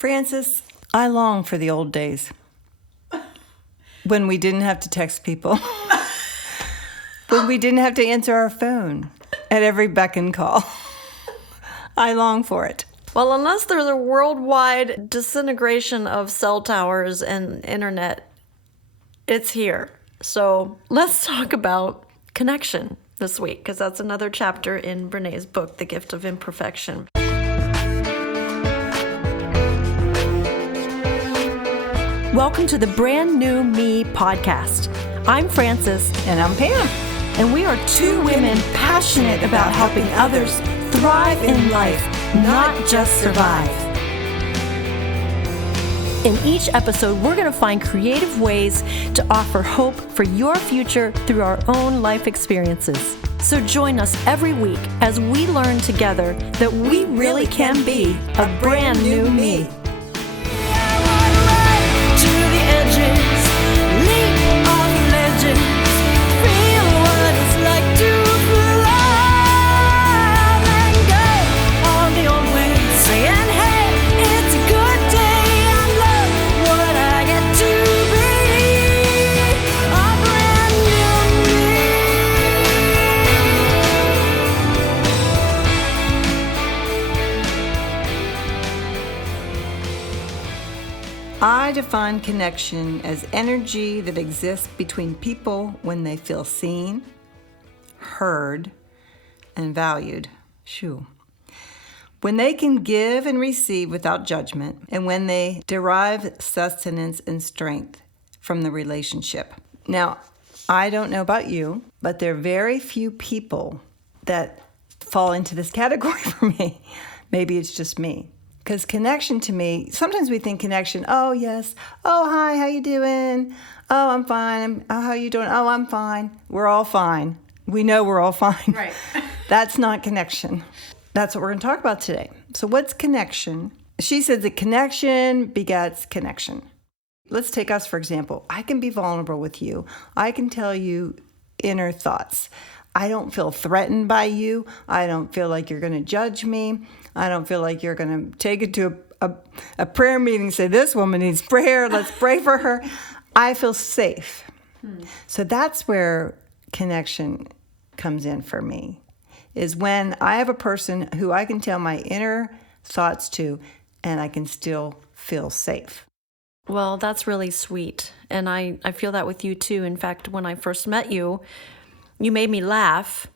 Francis, I long for the old days when we didn't have to text people, when we didn't have to answer our phone at every beck and call. I long for it. Well, unless there's a worldwide disintegration of cell towers and internet, it's here. So let's talk about connection this week, because that's another chapter in Brené's book, The Gift of Imperfection. Welcome to the Brand New Me podcast. I'm Frances. And I'm Pam. And we are two women passionate about helping others thrive in life, not just survive. In each episode, we're going to find creative ways to offer hope for your future through our own life experiences. So join us every week as we learn together that we really can be a brand new me. I define connection as energy that exists between people when they feel seen, heard, and valued. Shoo. When they can give and receive without judgment, and when they derive sustenance and strength from the relationship. Now, I don't know about you, but there are very few people that fall into this category for me. Maybe it's just me. Because connection to me, sometimes we think connection, oh, yes, oh, hi, how you doing? Oh, I'm fine. Oh, how you doing? Oh, I'm fine. We're all fine. We know we're all fine. Right. That's not connection. That's what we're going to talk about today. So what's connection? She said that connection begets connection. Let's take us, for example. I can be vulnerable with you. I can tell you inner thoughts. I don't feel threatened by you. I don't feel like you're going to judge me. I don't feel like you're going to take it to a prayer meeting and say, this woman needs prayer. Let's pray for her. I feel safe. So that's where connection comes in for me, is when I have a person who I can tell my inner thoughts to, and I can still feel safe. Well, that's really sweet. And I feel that with you too. In fact, when I first met you, you made me laugh.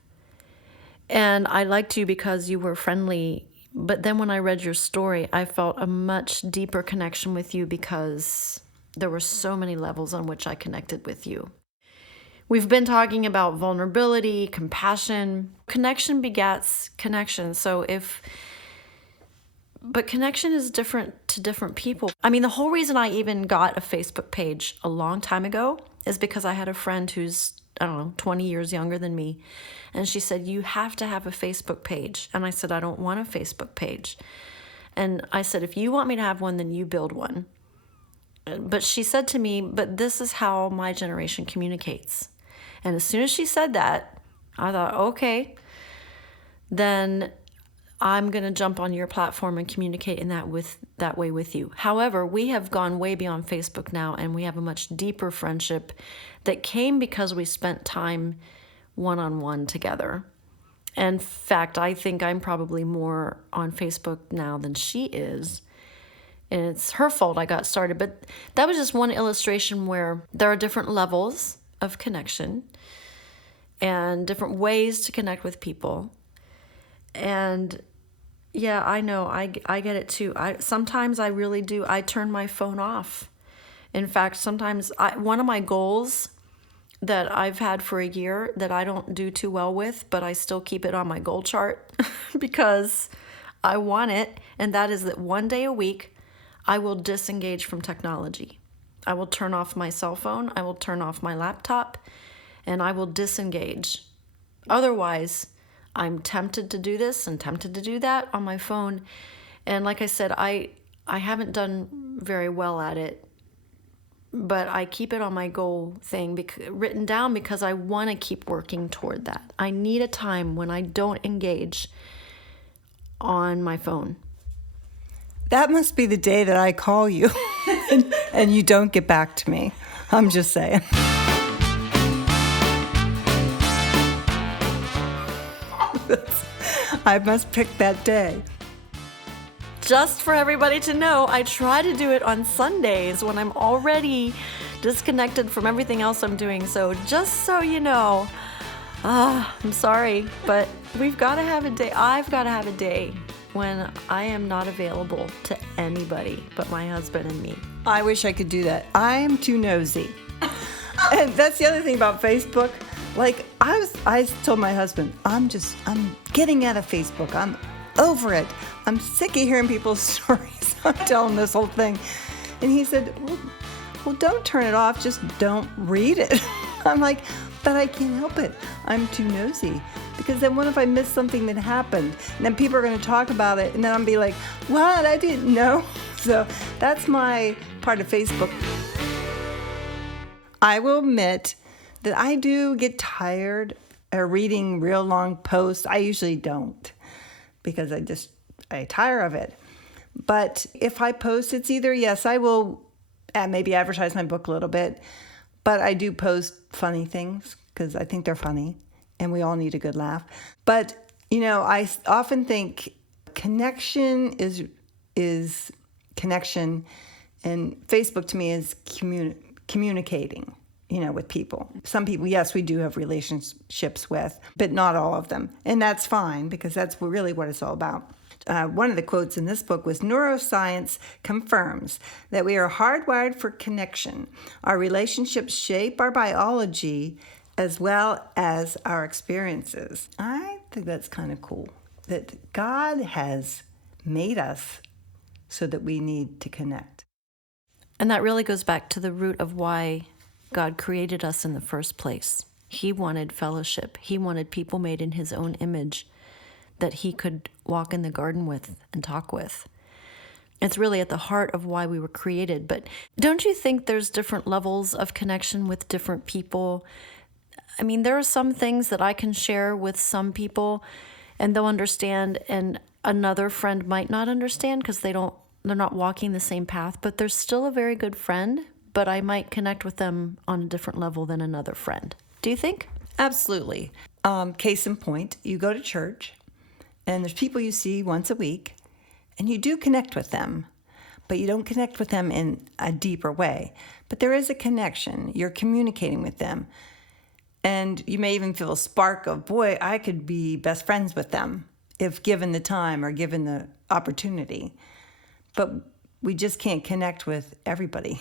And I liked you because you were friendly. But then when I read your story, I felt a much deeper connection with you because there were so many levels on which I connected with you. We've been talking about vulnerability, compassion. Connection begets connection. But connection is different to different people. I mean, the whole reason I even got a Facebook page a long time ago is because I had a friend who's, 20 years younger than me. And she said, you have to have a Facebook page. And I said, I don't want a Facebook page. And I said, if you want me to have one, then you build one. But she said to me, but this is how my generation communicates. And as soon as she said that, I thought, okay, then I'm going to jump on your platform and communicate in that way with you. However, we have gone way beyond Facebook now, and we have a much deeper friendship that came because we spent time one-on-one together. In fact, I think I'm probably more on Facebook now than she is. And it's her fault I got started. But that was just one illustration where there are different levels of connection and different ways to connect with people. And yeah, I know, I get it too. Sometimes I really do. I turn my phone off. In fact, sometimes one of my goals that I've had for a year that I don't do too well with, but I still keep it on my goal chart because I want it. And that is that one day a week, I will disengage from technology. I will turn off my cell phone. I will turn off my laptop, and I will disengage. Otherwise, I'm tempted to do this and tempted to do that on my phone. And like I said, I haven't done very well at it, but I keep it on my goal thing written down because I want to keep working toward that. I need a time when I don't engage on my phone. That must be the day that I call you and you don't get back to me. I'm just saying. I must pick that day. Just for everybody to know, I try to do it on Sundays when I'm already disconnected from everything else I'm doing. So just so you know, I'm sorry, but we've got to have a day. I've got to have a day when I am not available to anybody but my husband and me. I wish I could do that. I'm too nosy. And that's the other thing about Facebook. Like I told my husband, I'm getting out of Facebook. I'm over it. I'm sick of hearing people's stories. I'm telling this whole thing. And he said, well, don't turn it off. Just don't read it. I'm like, but I can't help it. I'm too nosy. Because then what if I miss something that happened? And then people are going to talk about it. And then I'll be like, what? I didn't know. So that's my part of Facebook. I will admit that I do get tired of reading real long posts. I usually don't because I tire of it. But if I post, it's either, yes, I will maybe advertise my book a little bit, but I do post funny things because I think they're funny and we all need a good laugh. But, I often think connection is connection, and Facebook to me is communicating, with people. Some people, yes, we do have relationships with, but not all of them. And that's fine because that's really what it's all about. One of the quotes in this book was, neuroscience confirms that we are hardwired for connection. Our relationships shape our biology as well as our experiences. I think that's kind of cool that God has made us so that we need to connect. And that really goes back to the root of why God created us in the first place. He wanted fellowship. He wanted people made in his own image that he could walk in the garden with and talk with. It's really at the heart of why we were created. But don't you think there's different levels of connection with different people? I mean, there are some things that I can share with some people and they'll understand, and another friend might not understand because they're not walking the same path, but they're still a very good friend, but I might connect with them on a different level than another friend. Do you think? Absolutely. Case in point, you go to church and there's people you see once a week and you do connect with them, but you don't connect with them in a deeper way. But there is a connection. You're communicating with them. And you may even feel a spark of, boy, I could be best friends with them if given the time or given the opportunity. But we just can't connect with everybody.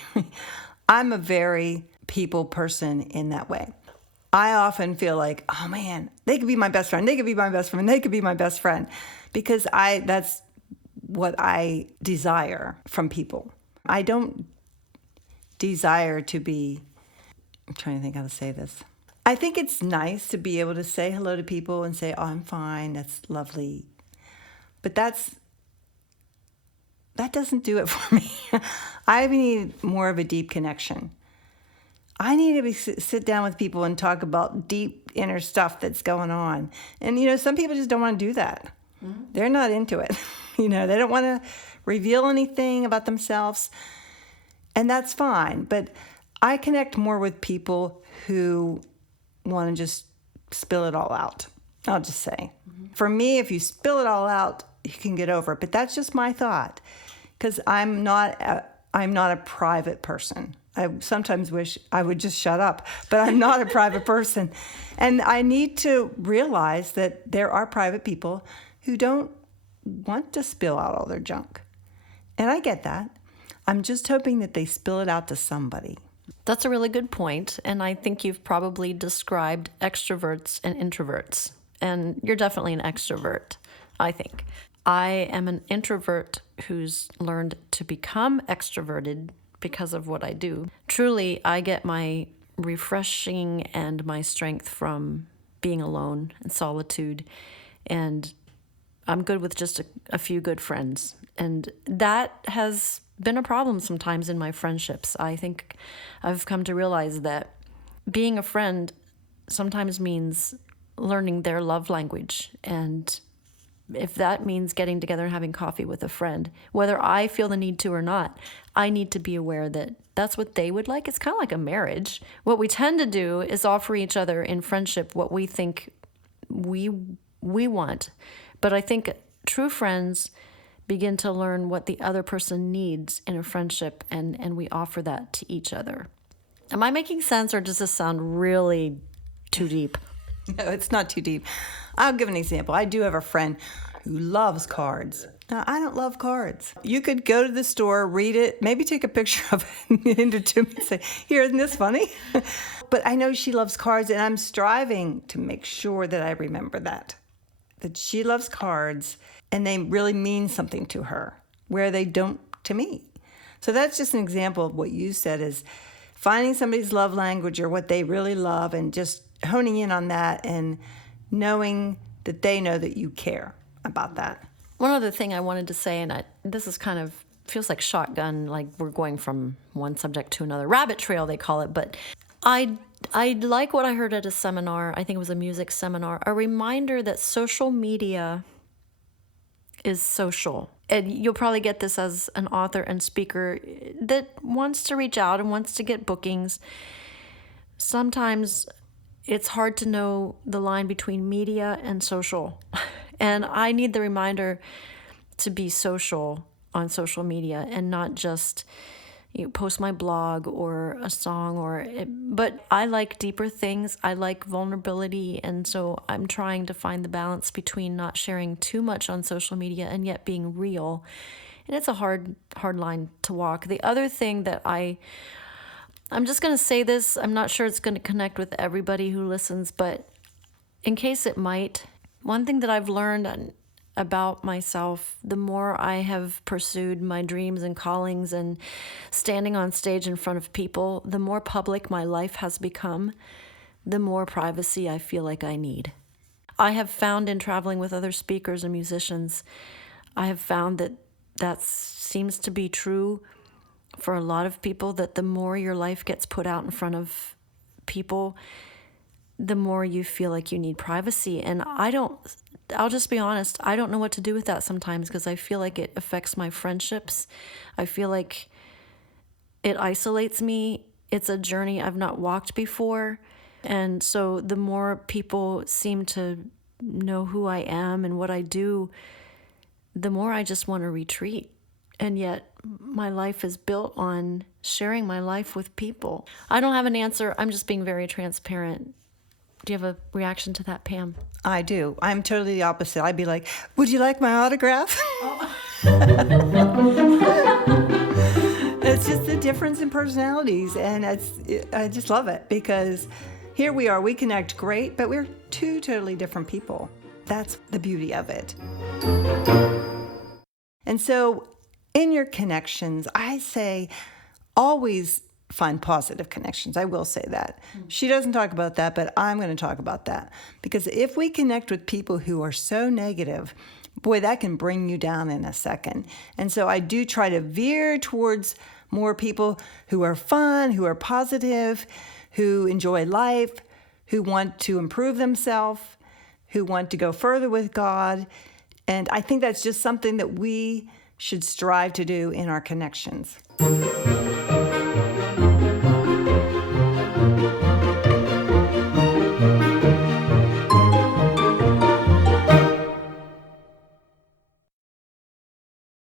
I'm a very people person in that way. I often feel like, oh man, they could be my best friend. They could be my best friend. They could be my best friend. Because that's what I desire from people. I don't desire to be, I'm trying to think how to say this. I think it's nice to be able to say hello to people and say, oh, I'm fine. That's lovely. But that doesn't do it for me. I need more of a deep connection. I need to sit down with people and talk about deep inner stuff that's going on. And, some people just don't want to do that. Mm-hmm. They're not into it. They don't want to reveal anything about themselves. And that's fine. But I connect more with people who want to just spill it all out. I'll just say. Mm-hmm. For me, if you spill it all out, you can get over it. But that's just my thought. Because I'm not a private person. I sometimes wish I would just shut up, but I'm not a private person. And I need to realize that there are private people who don't want to spill out all their junk. And I get that. I'm just hoping that they spill it out to somebody. That's a really good point. And I think you've probably described extroverts and introverts. And you're definitely an extrovert, I think. I am an introvert who's learned to become extroverted because of what I do. Truly, I get my refreshing and my strength from being alone and solitude. And I'm good with just a few good friends. And that has been a problem sometimes in my friendships. I think I've come to realize that being a friend sometimes means learning their love language and if that means getting together and having coffee with a friend, whether I feel the need to or not, I need to be aware that that's what they would like. It's kind of like a marriage. What we tend to do is offer each other in friendship what we think we want. But I think true friends begin to learn what the other person needs in a friendship, and we offer that to each other. Am I making sense, or does this sound really too deep? No, it's not too deep. I'll give an example. I do have a friend who loves cards. Now, I don't love cards. You could go to the store, read it, maybe take a picture of it and hand it to me and say, here, isn't this funny? But I know she loves cards, and I'm striving to make sure that I remember that she loves cards, and they really mean something to her, where they don't to me. So that's just an example of what you said, is finding somebody's love language or what they really love, and just honing in on that and knowing that they know that you care about that. One other thing I wanted to say, and this is kind of feels like shotgun, like we're going from one subject to another, rabbit trail they call it, but I like what I heard at a seminar. I think it was a music seminar, a reminder that social media is social. And you'll probably get this as an author and speaker that wants to reach out and wants to get bookings. Sometimes it's hard to know the line between media and social. And I need the reminder to be social on social media and not just post my blog or a song, but I like deeper things. I like vulnerability, and so I'm trying to find the balance between not sharing too much on social media and yet being real. And it's a hard line to walk. The other thing that I'm just going to say this, I'm not sure it's going to connect with everybody who listens, but in case it might, one thing that I've learned about myself, the more I have pursued my dreams and callings and standing on stage in front of people, the more public my life has become, the more privacy I feel like I need. I have found in traveling with other speakers and musicians, I have found that seems to be true for a lot of people, that the more your life gets put out in front of people, the more you feel like you need privacy. And I'll just be honest, I don't know what to do with that sometimes, because I feel like it affects my friendships. I feel like it isolates me. It's a journey I've not walked before. And so the more people seem to know who I am and what I do, the more I just want to retreat. And yet my life is built on sharing my life with people. I don't have an answer. I'm just being very transparent. Do you have a reaction to that, Pam? I do. I'm totally the opposite. I'd be like, would you like my autograph? Oh. It's just the difference in personalities, and I just love it, because here we are, we connect great, but we're two totally different people. That's the beauty of it. And so in your connections, I say always find positive connections. I will say that. She doesn't talk about that, but I'm going to talk about that. Because if we connect with people who are so negative, boy, that can bring you down in a second. And so I do try to veer towards more people who are fun, who are positive, who enjoy life, who want to improve themselves, who want to go further with God. And I think that's just something that we should strive to do in our connections.